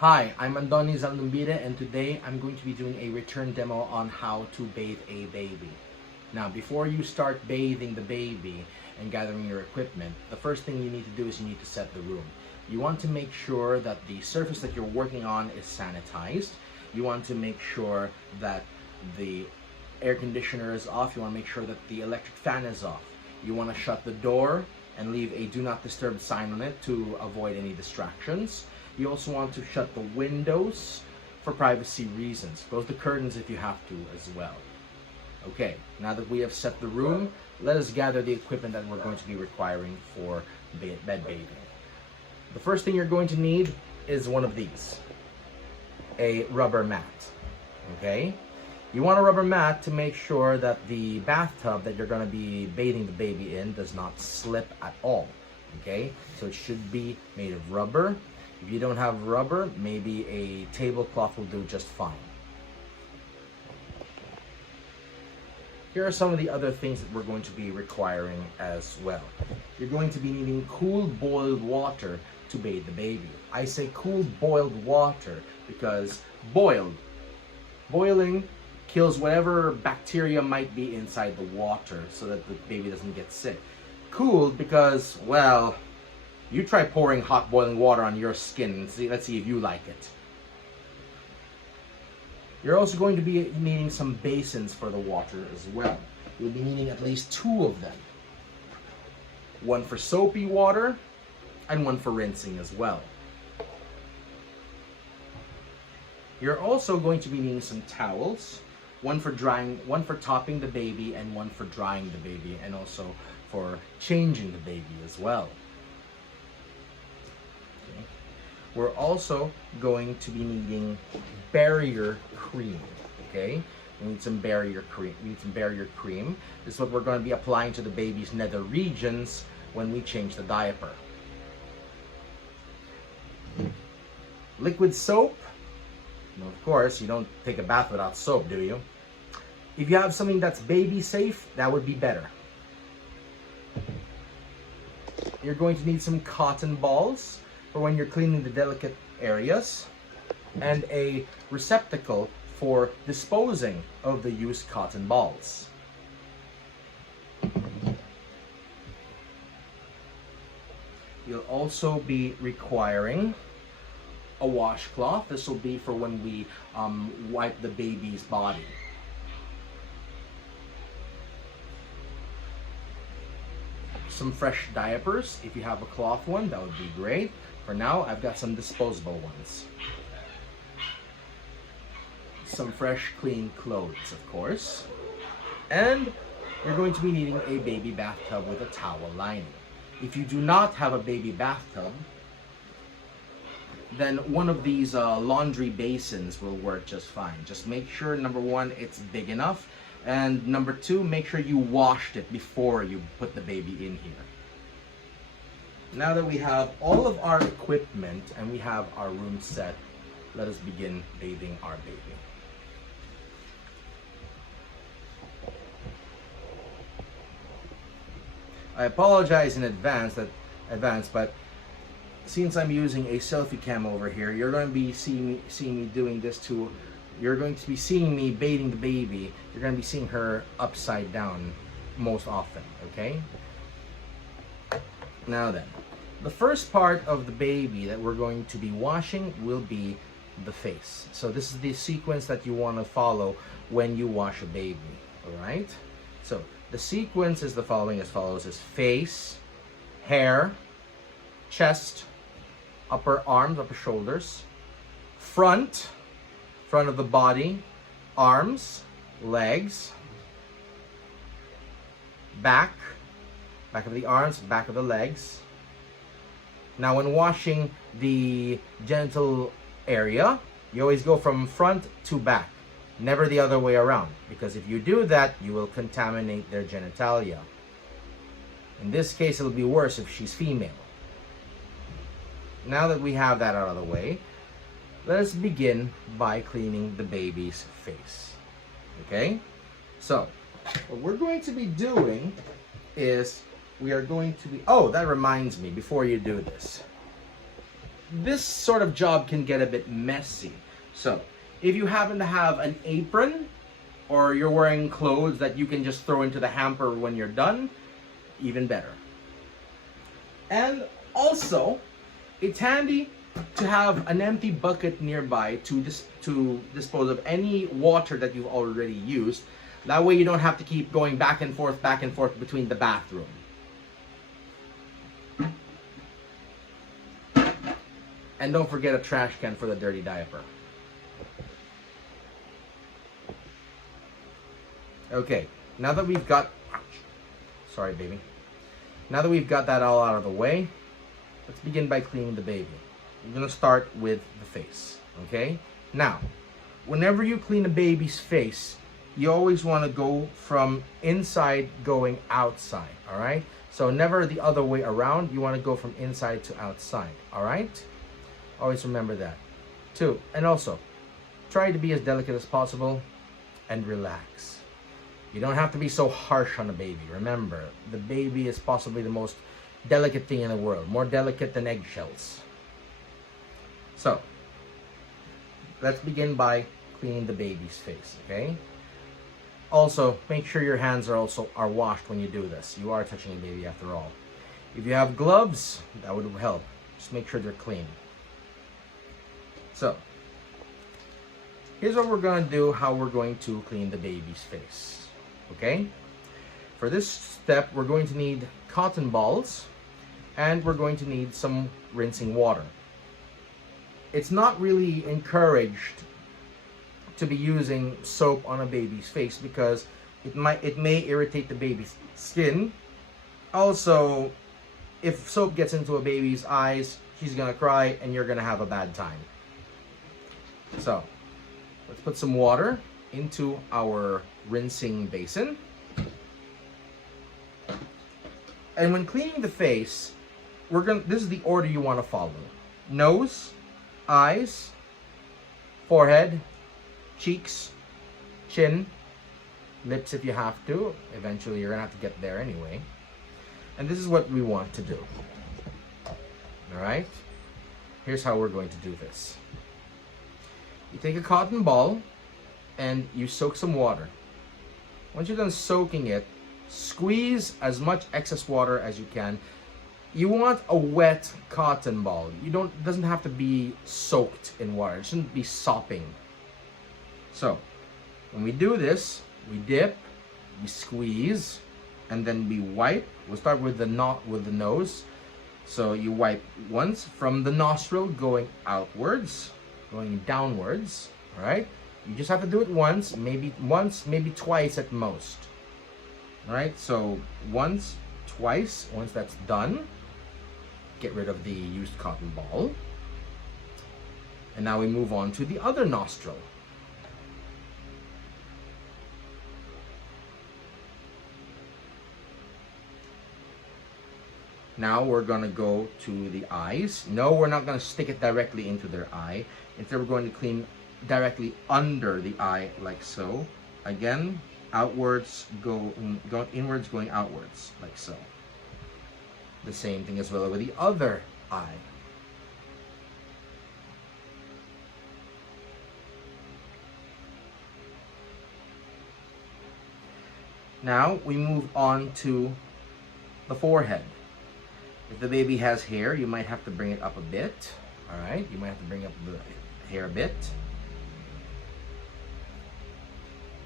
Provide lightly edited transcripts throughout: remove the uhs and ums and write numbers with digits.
Hi, I'm Andoni Zaldumbide, and today I'm going to be doing a return demo on how to bathe a baby. Now, before you start bathing the baby and gathering your equipment, the first thing you need to do is you need to set the room. You want to make sure that the surface that you're working on is sanitized. You want to make sure that the air conditioner is off. You want to make sure that the electric fan is off. You want to shut the door and leave a do not disturb sign on it to avoid any distractions. You also want to shut the windows for privacy reasons. Close the curtains if you have to as well. Okay, now that we have set the room, let us gather the equipment that we're going to be requiring for bed bathing. The first thing you're going to need is one of these, a rubber mat. Okay, you want a rubber mat to make sure that the bathtub that you're going to be bathing the baby in does not slip at all. Okay, so it should be made of rubber. If you don't have rubber, maybe a tablecloth will do just fine. Here are some of the other things that we're going to be requiring as well. You're going to be needing cool boiled water to bathe the baby. I say cool boiled water because boiling kills whatever bacteria might be inside the water so that the baby doesn't get sick. Cooled because, well, you try pouring hot boiling water on your skin and let's see if you like it. You're also going to be needing some basins for the water as well. You'll be needing at least 2 of them. One for soapy water and one for rinsing as well. You're also going to be needing some towels, one for drying, one for topping the baby, and one for drying the baby, and also for changing the baby as well. We're also going to be needing barrier cream. Okay, we need some barrier cream. This is what we're going to be applying to the baby's nether regions when we change the diaper. Liquid soap. Well, of course, you don't take a bath without soap, do you? If you have something that's baby safe, that would be better. You're going to need some cotton balls for when you're cleaning the delicate areas, and a receptacle for disposing of the used cotton balls. You'll also be requiring a washcloth. This will be for when we wipe the baby's body. Some fresh diapers. If you have a cloth one, that would be great. For now, I've got some disposable ones. Some fresh, clean clothes, of course. And you're going to be needing a baby bathtub with a towel lining. If you do not have a baby bathtub, then one of these laundry basins will work just fine. Just make sure, number 1, it's big enough. And number 2, make sure you washed it before you put the baby in here. Now that we have all of our equipment and we have our room set, let us begin bathing our baby. I apologize in advance, but since I'm using a selfie cam over here, you're going to be seeing me doing this too. You're going to be seeing me bathing the baby. You're going to be seeing her upside down most often, okay? Now then, the first part of the baby that we're going to be washing will be the face. So this is the sequence that you want to follow when you wash a baby, all right? So the sequence is the following as follows: is face, hair, chest, upper arms, upper shoulders, front of the body, arms, legs, back of the arms, back of the legs. Now when washing the genital area, you always go from front to back, never the other way around, because if you do that, you will contaminate their genitalia. In this case, it'll be worse if she's female. Now that we have that out of the way, let us begin by cleaning the baby's face. Okay? So, what we're going to be doing is we are going to be... Oh, that reminds me, before you do this, this sort of job can get a bit messy. So if you happen to have an apron, or you're wearing clothes that you can just throw into the hamper when you're done, even better. And also, it's handy to have an empty bucket nearby to dispose of any water that you've already used. That way you don't have to keep going back and forth between the bathroom. And don't forget a trash can for the dirty diaper. Okay, now that we've got, sorry baby. Now that we've got that all out of the way, let's begin by cleaning the baby. We're gonna start with the face, okay? Now, whenever you clean a baby's face, you always wanna go from inside going outside, all right? So never the other way around. You wanna go from inside to outside, all right? Always remember that. 2, and also, try to be as delicate as possible and relax. You don't have to be so harsh on a baby. Remember, the baby is possibly the most delicate thing in the world, more delicate than eggshells. So, let's begin by cleaning the baby's face, okay? Also, make sure your hands are washed when you do this. You are touching a baby after all. If you have gloves, that would help. Just make sure they're clean. So, here's what we're gonna do, how we're going to clean the baby's face. Okay? For this step, we're going to need cotton balls and we're going to need some rinsing water. It's not really encouraged to be using soap on a baby's face because it may irritate the baby's skin. Also, if soap gets into a baby's eyes, she's gonna cry and you're gonna have a bad time. So, let's put some water into our rinsing basin. And when cleaning the face, this is the order you want to follow. Nose, eyes, forehead, cheeks, chin, lips if you have to. Eventually you're gonna have to get there anyway. And this is what we want to do. Alright? Here's how we're going to do this. You take a cotton ball and you soak some water. Once you're done soaking it, squeeze as much excess water as you can. You want a wet cotton ball. It doesn't have to be soaked in water. It shouldn't be sopping. So, when we do this, we dip, we squeeze, and then we wipe. We'll start with the nose. So you wipe once from the nostril going outwards, going downwards, all right? You just have to do it once, maybe twice at most. All right, so once, twice. Once that's done, get rid of the used cotton ball. And now we move on to the other nostril. Now we're gonna go to the eyes. No, we're not gonna stick it directly into their eye. Instead, we're going to clean directly under the eye, like so. Again, outwards, go inwards, going outwards, like so. The same thing as well with the other eye. Now we move on to the forehead. If the baby has hair, you might have to bring it up a bit. All right, you might have to bring up the hair a bit.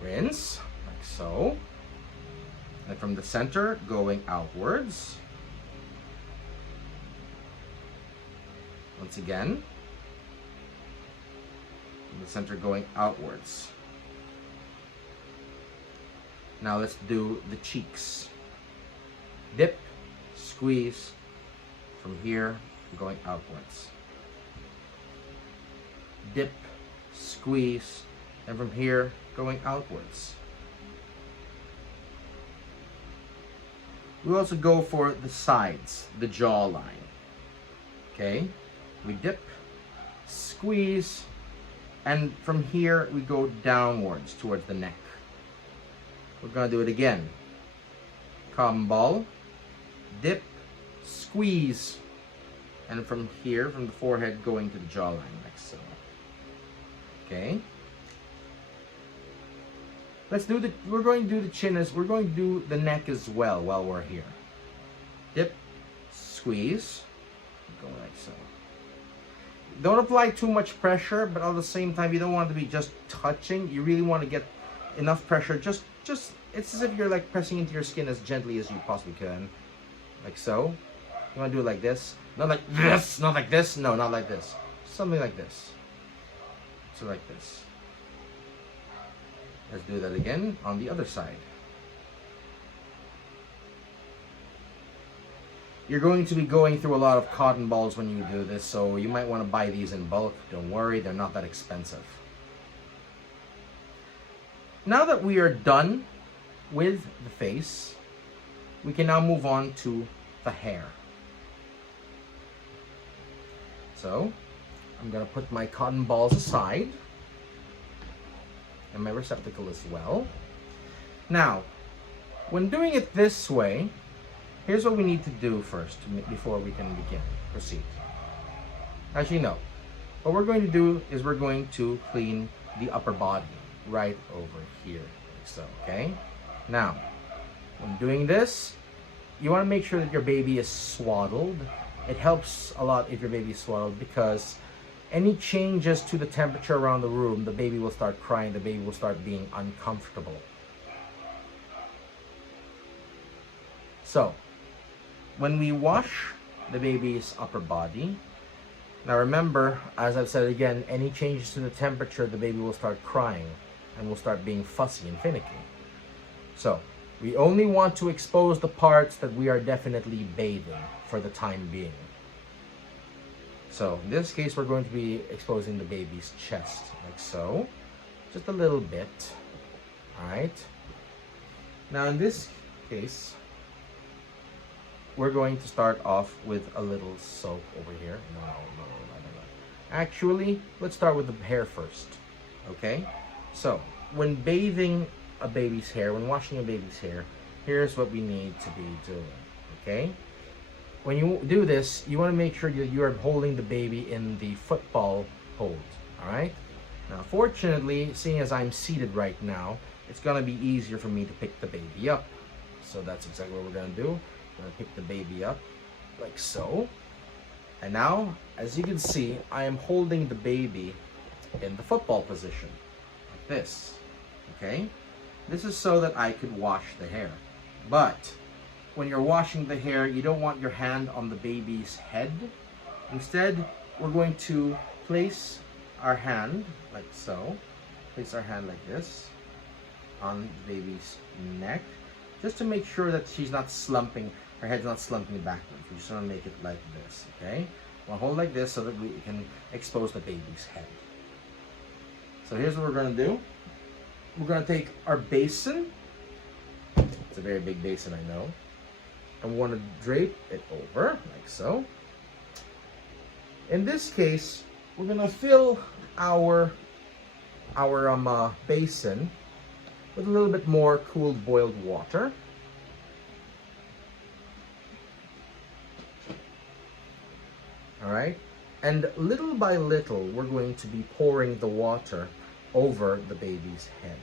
Rinse, like so. And from the center, going outwards. Once again. From the center, going outwards. Now let's do the cheeks. Dip, squeeze, from here, going outwards. Dip, squeeze, and from here, going outwards. We also go for the sides, the jawline. Okay, we dip, squeeze, and from here we go downwards towards the neck. We're gonna do it again. Cotton ball, dip, squeeze, And from here, from the forehead, going to the jawline, like so. Okay. We're going to do the chin as, we're going to do the neck as well while we're here. Dip, squeeze, go like so. Don't apply too much pressure, but at the same time, you don't want it to be just touching. You really want to get enough pressure. Just, it's as if you're like pressing into your skin as gently as you possibly can. Like so. You want to do it like this. Not like this, not like this. No, not like this. Something like this. So like this. Let's do that again on the other side. You're going to be going through a lot of cotton balls when you do this, so you might want to buy these in bulk. Don't worry, they're not that expensive. Now that we are done with the face, we can now move on to the hair. So, I'm going to put my cotton balls aside. And my receptacle as well. Now, when doing it this way, here's what we need to do first before we can proceed. As you know, what we're going to do is we're going to clean the upper body right over here, like so, okay? Now, when doing this, you want to make sure that your baby is swaddled. It helps a lot if your baby is swaddled because any changes to the temperature around the room, the baby will start crying, the baby will start being uncomfortable. So, when we wash the baby's upper body, now remember, as I've said again, any changes to the temperature, the baby will start crying and will start being fussy and finicky. So, we only want to expose the parts that we are definitely bathing for the time being. So, in this case, we're going to be exposing the baby's chest, like so. Just a little bit. Alright? Now, in this case, we're going to start off with a little soap over here. No. Actually, let's start with the hair first. Okay? So, when bathing a baby's hair, when washing a baby's hair, here's what we need to be doing. Okay? When you do this, you want to make sure that you are holding the baby in the football hold, all right? Now, fortunately, seeing as I'm seated right now, it's going to be easier for me to pick the baby up. So that's exactly what we're going to do. We're going to pick the baby up like so. And now, as you can see, I am holding the baby in the football position, like this, okay? This is so that I could wash the hair. But when you're washing the hair, you don't want your hand on the baby's head. Instead, we're going to place our hand like so. Place our hand like this on the baby's neck, just to make sure that she's not slumping, her head's not slumping backwards. We just want to make it like this, okay? We'll hold like this so that we can expose the baby's head. So here's what we're going to do. We're going to take our basin. It's a very big basin, I know. And we want to drape it over, like so. In this case, we're going to fill our basin with a little bit more cooled boiled water. All right? And little by little, we're going to be pouring the water over the baby's head.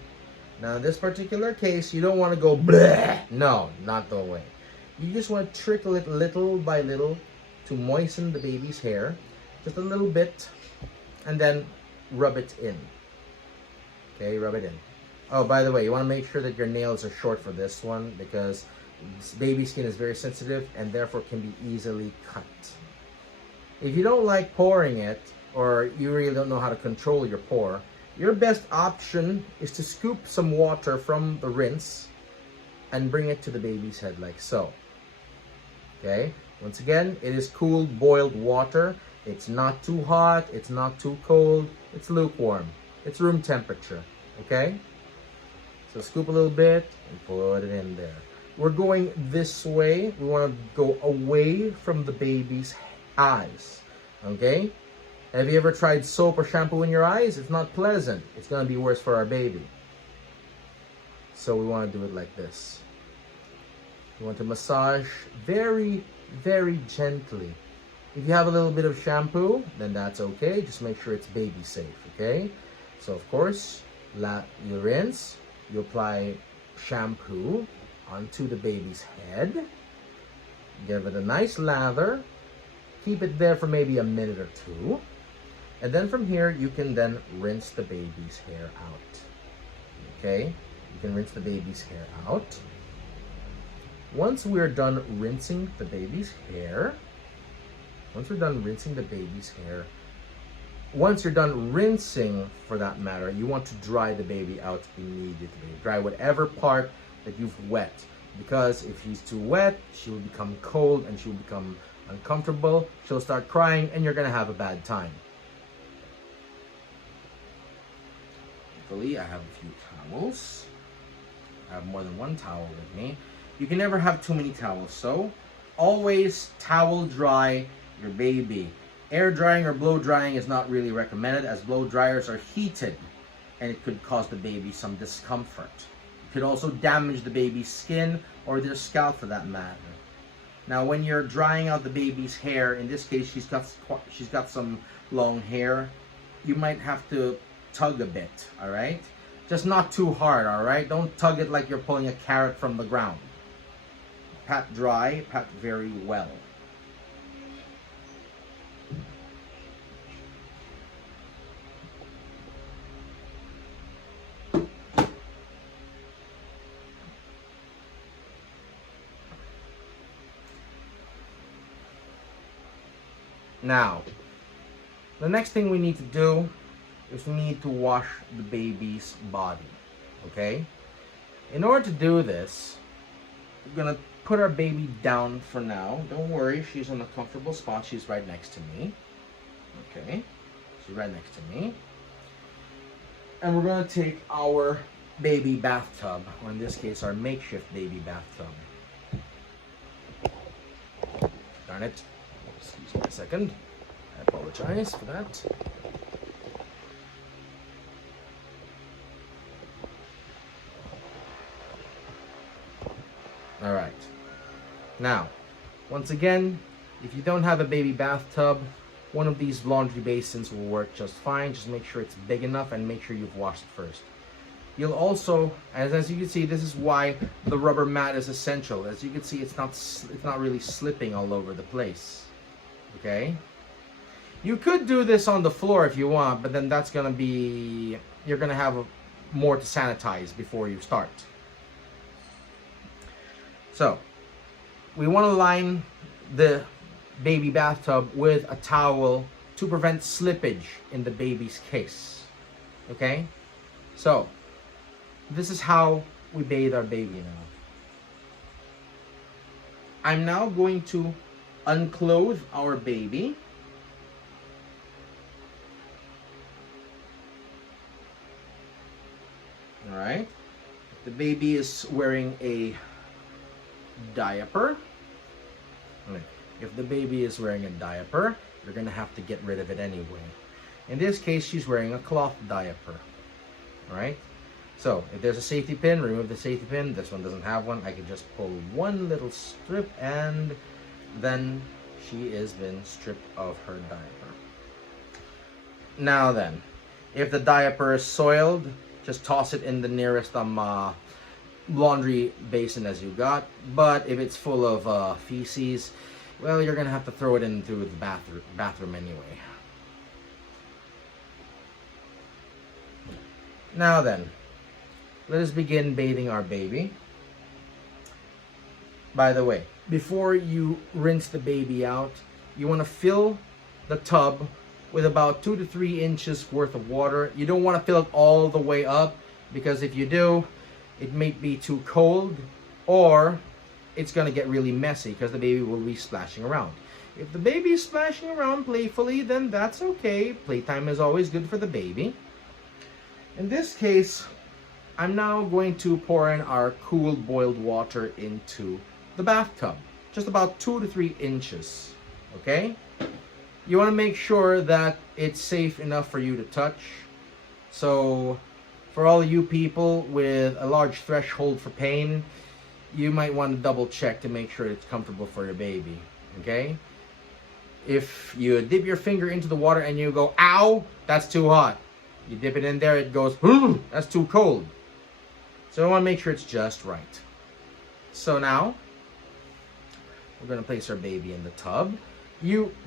Now, in this particular case, you don't want to go bleh. No, not the way. You just want to trickle it little by little to moisten the baby's hair. Just a little bit. And then rub it in. Okay, rub it in. Oh, by the way, you want to make sure that your nails are short for this one because baby skin is very sensitive and therefore can be easily cut. If you don't like pouring it, or you really don't know how to control your pour, your best option is to scoop some water from the rinse and bring it to the baby's head like so. Okay, once again, it is cooled boiled water. It's not too hot, it's not too cold, it's lukewarm. It's room temperature, okay? So scoop a little bit and put it in there. We're going this way. We want to go away from the baby's eyes, okay? Have you ever tried soap or shampoo in your eyes? It's not pleasant. It's going to be worse for our baby. So we want to do it like this. We want to massage very, very gently If you have a little bit of shampoo, then that's okay. Just make sure it's baby safe, okay? So of course, you rinse, you apply shampoo onto the baby's head. Give it a nice lather. Keep it there for maybe a minute or two. And then from here, you can then rinse the baby's hair out. Okay? You can rinse the baby's hair out. Once we're done rinsing the baby's hair, once you're done rinsing for that matter, you want to dry the baby out immediately. Dry whatever part that you've wet. Because if she's too wet, she will become cold and she will become uncomfortable. She'll start crying and you're going to have a bad time. Thankfully, I have a few towels. I have more than one towel with me. You can never have too many towels, so always towel dry your baby. Air drying or blow drying is not really recommended, as blow dryers are heated and it could cause the baby some discomfort. It could also damage the baby's skin or their scalp for that matter. Now when you're drying out the baby's hair, in this case she's got some long hair, you might have to tug a bit, all right? Just not too hard, all right? Don't tug it like you're pulling a carrot from the ground. Pat dry, pat very well. Now, the next thing we need to do is we need to wash the baby's body, okay? In order to do this, we're gonna put our baby down for now. Don't worry, she's in a comfortable spot. She's right next to me, okay? She's right next to me. And we're gonna take our baby bathtub, or in this case, our makeshift baby bathtub. Darn it. Excuse me a second. I apologize for that. All right. Now, once again, if you don't have a baby bathtub, one of these laundry basins will work just fine. Just make sure it's big enough and make sure you've washed it first. You'll also, as you can see, this is why the rubber mat is essential. As you can see, it's not really slipping all over the place. Okay? You could do this on the floor if you want, but then that's gonna be, you're gonna have more to sanitize before you start. So, we want to line the baby bathtub with a towel to prevent slippage in the baby's case. Okay? So, this is how we bathe our baby now. I'm now going to unclothe our baby. Alright? The baby is wearing a diaper. If the baby is wearing a diaper, you're gonna have to get rid of it anyway. In this case, she's wearing a cloth diaper. Alright? So, if there's a safety pin, remove the safety pin. This one doesn't have one. I can just pull one little strip and then she is been stripped of her diaper. Now then, if the diaper is soiled, just toss it in the nearest laundry basin as you got. But if it's full of feces, well, you're gonna have to throw it into the bathroom anyway. Now then, let us begin bathing our baby. By the way, before you rinse the baby out, you want to fill the tub with about 2 to 3 inches worth of water. You don't want to fill it all the way up, because if you do, it may be too cold, or it's going to get really messy because the baby will be splashing around. If the baby is splashing around playfully, then that's okay. Playtime is always good for the baby. In this case, I'm now going to pour in our cooled boiled water into the bathtub. Just about 2 to 3 inches. Okay? You want to make sure that it's safe enough for you to touch. So, for all you people with a large threshold for pain, you might want to double check to make sure it's comfortable for your baby. Okay? If you dip your finger into the water and you go, ow, that's too hot. You dip it in there, it goes, that's too cold. So I want to make sure it's just right. So now, we're going to place our baby in the tub.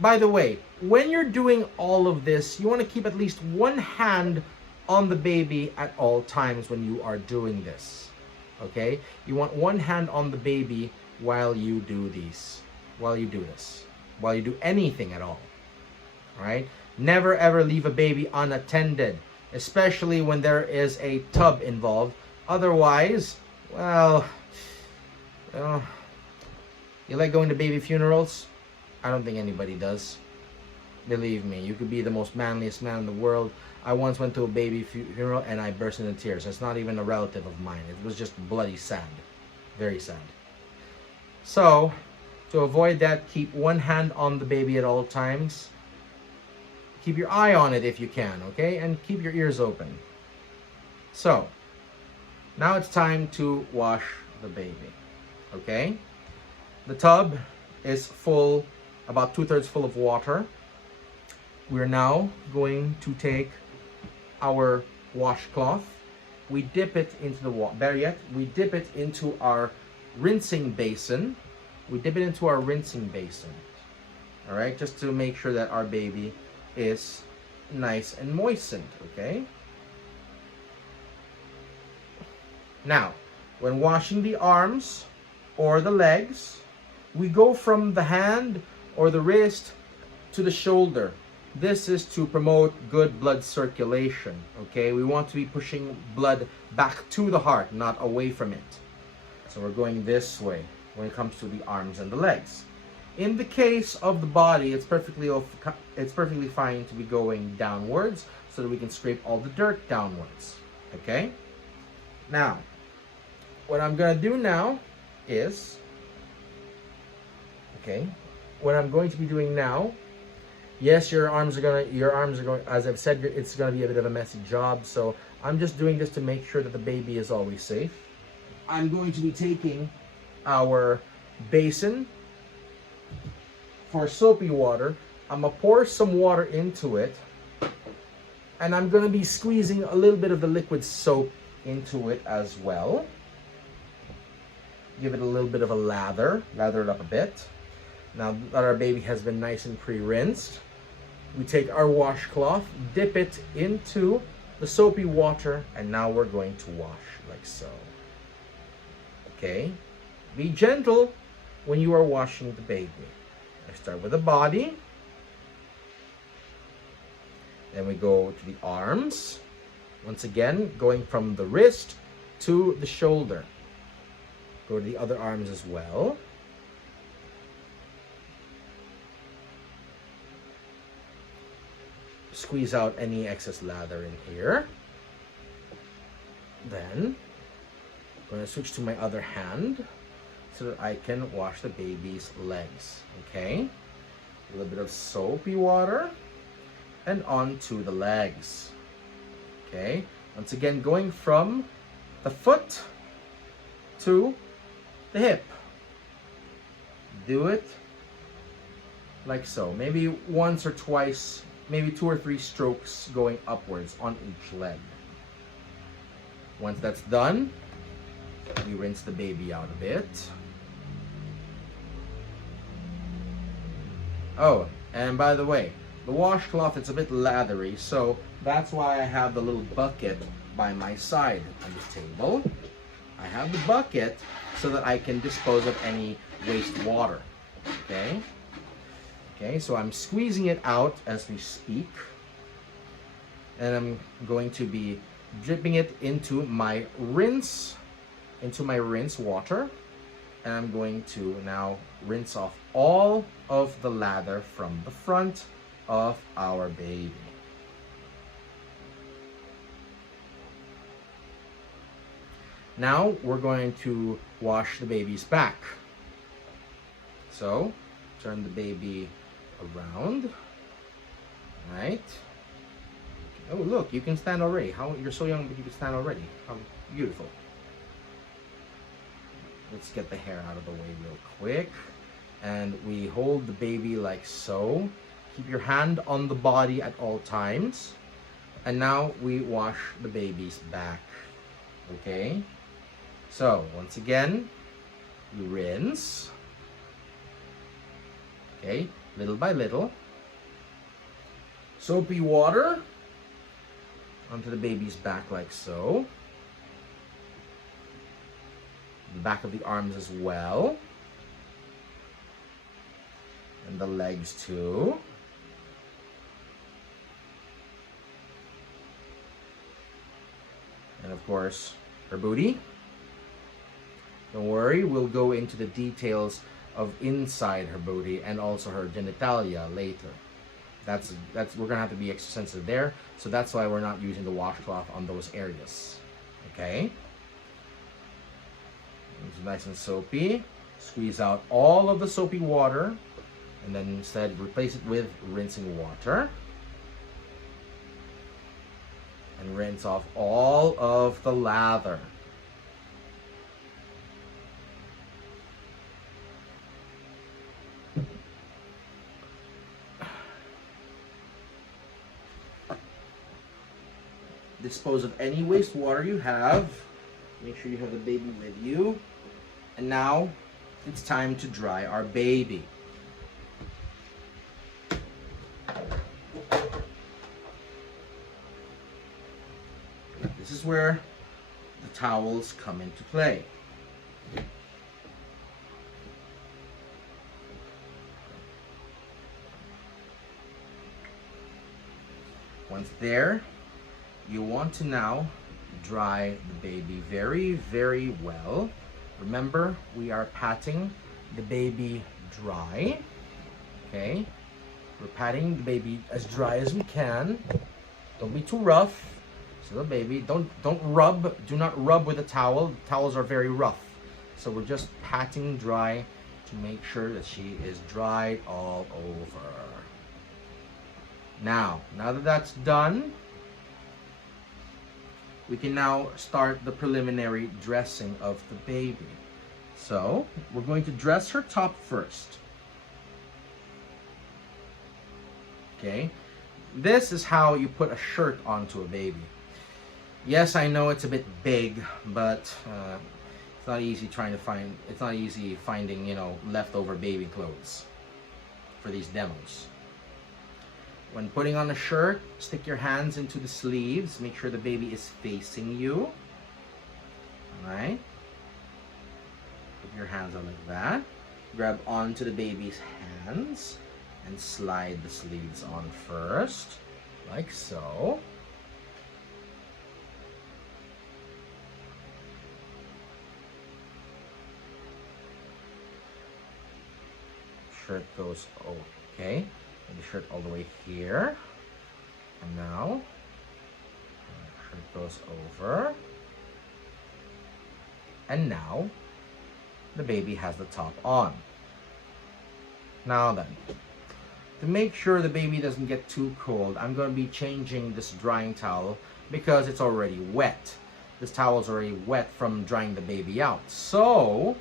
By the way, when you're doing all of this, you want to keep at least one hand on the baby at all times when you are doing this. Okay? You want one hand on the baby while you do this, while you do anything at all. All right? Never ever leave a baby unattended, especially when there is a tub involved. Otherwise, well, you like going to baby funerals? I don't think anybody does. Believe me, you could be the most manliest man in the world. I once went to a baby funeral and I burst into tears. It's not even a relative of mine. It was just bloody sad. Very sad. So, to avoid that, keep one hand on the baby at all times. Keep your eye on it if you can, okay? And keep your ears open. So, now it's time to wash the baby, okay? The tub is full, about 2/3 full of water. We're now going to take our washcloth. We dip it into the water. Better yet, we dip it into our rinsing basin. All right, just to make sure that our baby is nice and moistened, okay? Now, when washing the arms or the legs, we go from the hand or the wrist to the shoulder. This is to promote good blood circulation, okay? We want to be pushing blood back to the heart, not away from it. So we're going this way when it comes to the arms and the legs. In the case of the body, it's perfectly fine to be going downwards so that we can scrape all the dirt downwards, okay? Now, what I'm gonna do now is, what I'm going to be doing now, yes, your arms are going, as I've said, it's gonna be a bit of a messy job, so I'm just doing this to make sure that the baby is always safe. I'm going to be taking our basin for soapy water. I'm gonna pour some water into it, and I'm gonna be squeezing a little bit of the liquid soap into it as well. Give it a little bit of a lather it up a bit. Now that our baby has been nice and pre-rinsed, we take our washcloth, dip it into the soapy water, and now we're going to wash like so. Okay? Be gentle when you are washing the baby. I start with the body, then we go to the arms. Once again, going from the wrist to the shoulder. Go to the other arms as well. Squeeze out any excess lather in here. Then, I'm going to switch to my other hand so that I can wash the baby's legs. Okay? A little bit of soapy water and onto the legs. Okay? Once again, going from the foot to the hip. Do it like so. Maybe once or twice, maybe 2 or 3 strokes going upwards on each leg. Once that's done, we rinse the baby out a bit. Oh, and by the way, the washcloth, it's a bit lathery, so that's why I have the little bucket by my side on the table. I have the bucket so that I can dispose of any waste water. Okay? Okay, so I'm squeezing it out as we speak. And I'm going to be dripping it into my rinse water. And I'm going to now rinse off all of the lather from the front of our baby. Now we're going to wash the baby's back. So, turn the baby around. Right? Oh, look, you can stand already. You're so young, but you can stand already. How beautiful. Let's get the hair out of the way real quick. And we hold the baby like so. Keep your hand on the body at all times. And now we wash the baby's back. Okay? So, once again, you rinse. Okay? Little by little. Soapy water onto the baby's back like so. The back of the arms as well. And the legs too. And of course, her booty. Don't worry, we'll go into the details of inside her booty and also her genitalia later. That's we're gonna have to be extra sensitive there, so that's why we're not using the washcloth on those areas. Okay? It's nice and soapy. Squeeze out all of the soapy water, and then instead replace it with rinsing water. And rinse off all of the lather. Dispose of any wastewater you have. Make sure you have the baby with you. And now it's time to dry our baby. This is where the towels come into play. Once there, you want to now dry the baby very, very well. Remember, we are patting the baby dry. Okay? We're patting the baby as dry as we can. Don't be too rough. So the baby, don't rub. Do not rub with a towel. Towels are very rough. So we're just patting dry to make sure that she is dried all over. Now that that's done, we can now start the preliminary dressing of the baby. So we're going to dress her top first. Okay, this is how you put a shirt onto a baby. Yes, I know it's a bit big, but it's not easy finding, you know, leftover baby clothes for these demos. When putting on a shirt, stick your hands into the sleeves. Make sure the baby is facing you. Alright? Put your hands on like that. Grab onto the baby's hands and slide the sleeves on first, like so. Shirt goes okay. And the shirt all the way here. And now, shirt goes over. And now, the baby has the top on. Now then, to make sure the baby doesn't get too cold, I'm going to be changing this drying towel because it's already wet. This towel is already wet from drying the baby out. So,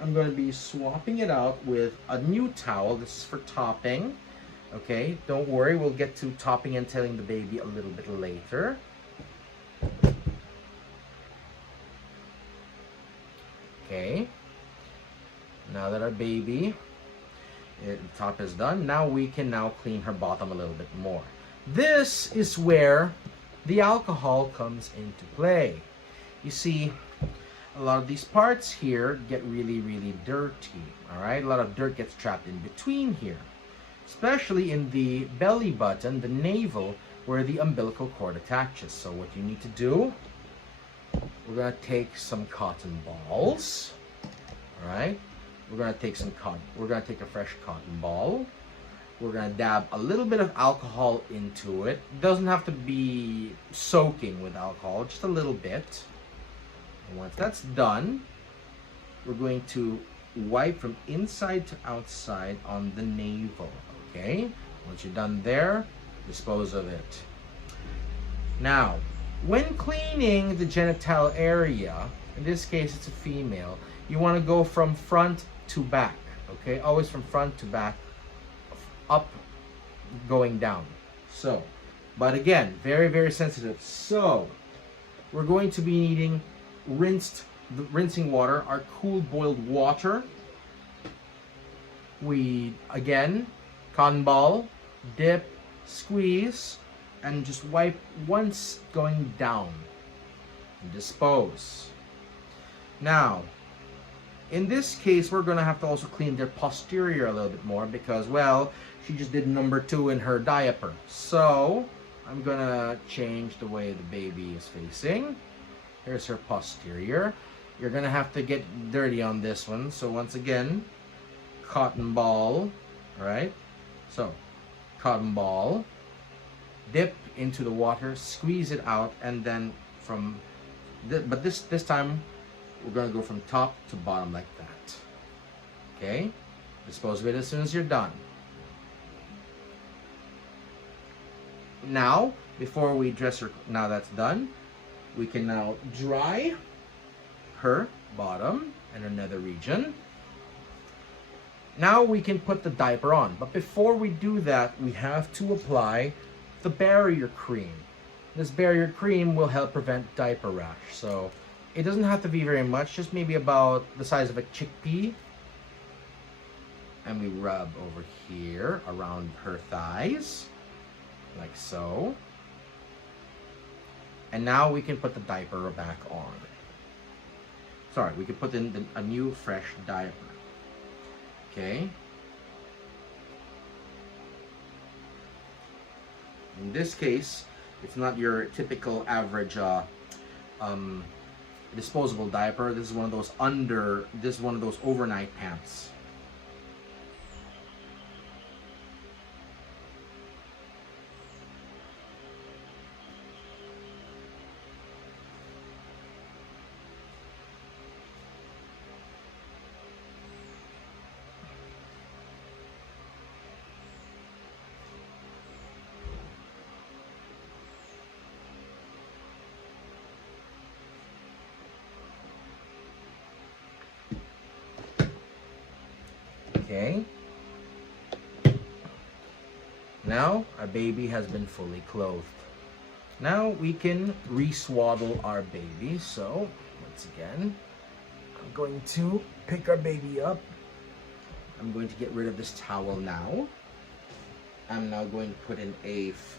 I'm going to be swapping it out with a new towel. This is for topping. Okay, don't worry, we'll get to topping and tailing the baby a little bit later. Okay, now that our baby, the top is done, now we can now clean her bottom a little bit more. This is where the alcohol comes into play. You see, a lot of these parts here get really, really dirty. Alright, a lot of dirt gets trapped in between here. Especially in the belly button, the navel, where the umbilical cord attaches. So what you need to do, we're going to take some cotton balls. Alright, we're going to take a fresh cotton ball. We're going to dab a little bit of alcohol into it. It doesn't have to be soaking with alcohol, just a little bit. And once that's done, we're going to wipe from inside to outside on the navel. Okay, once you're done there, dispose of it. Now, when cleaning the genital area, in this case it's a female, you want to go from front to back. Okay, always from front to back, up, going down. So, but again, very, very sensitive. So, we're going to be needing rinsing water, our cool boiled water. We, again, cotton ball, dip, squeeze, and just wipe once going down. And dispose. Now, in this case, we're going to have to also clean their posterior a little bit more because, well, she just did number 2 in her diaper. So, I'm going to change the way the baby is facing. Here's her posterior. You're going to have to get dirty on this one. So, once again, cotton ball, right? So, cotton ball, dip into the water, squeeze it out, and then from, but this time, we're going to go from top to bottom like that. Okay? Dispose of it as soon as you're done. Now, before we dress her, now that's done, we can now dry her bottom and another region. Now we can put the diaper on. But before we do that, we have to apply the barrier cream. This barrier cream will help prevent diaper rash. So, it doesn't have to be very much, just maybe about the size of a chickpea. And we rub over here around her thighs, like so. And now we can put the diaper back on. Sorry, we can put in a new fresh diaper. Okay. In this case, it's not your typical average disposable diaper. This is one of those overnight pants. Okay. Now our baby has been fully clothed. Now we can re-swaddle our baby. So once again, I'm going to pick our baby up. I'm going to get rid of this towel now. I'm now going to put in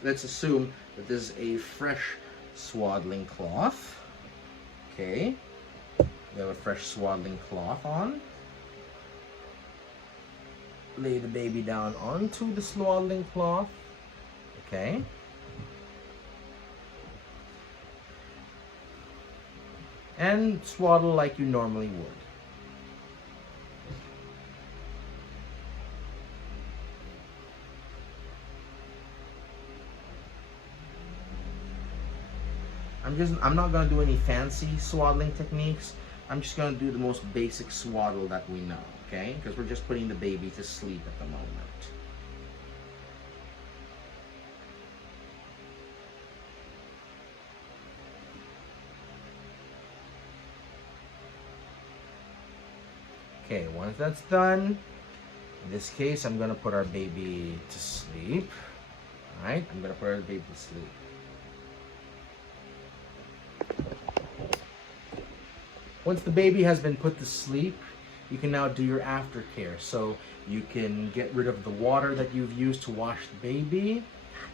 let's assume that this is a fresh swaddling cloth. Okay. We have a fresh swaddling cloth on. Lay the baby down onto the swaddling cloth. Okay. And swaddle like you normally would. I'm not going to do any fancy swaddling techniques. I'm just going to do the most basic swaddle that we know, okay? Because we're just putting the baby to sleep at the moment. Okay, once that's done, in this case, I'm going to put our baby to sleep. All right, I'm going to put our baby to sleep. Once the baby has been put to sleep, you can now do your aftercare. So you can get rid of the water that you've used to wash the baby.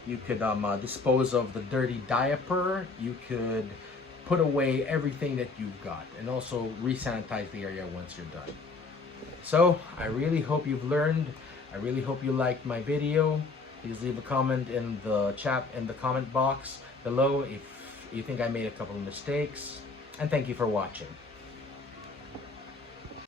You could dispose of the dirty diaper. You could put away everything that you've got and also re-sanitize the area once you're done. So I really hope you've learned. I really hope you liked my video. Please leave a comment in the comment box below if you think I made a couple of mistakes. And thank you for watching.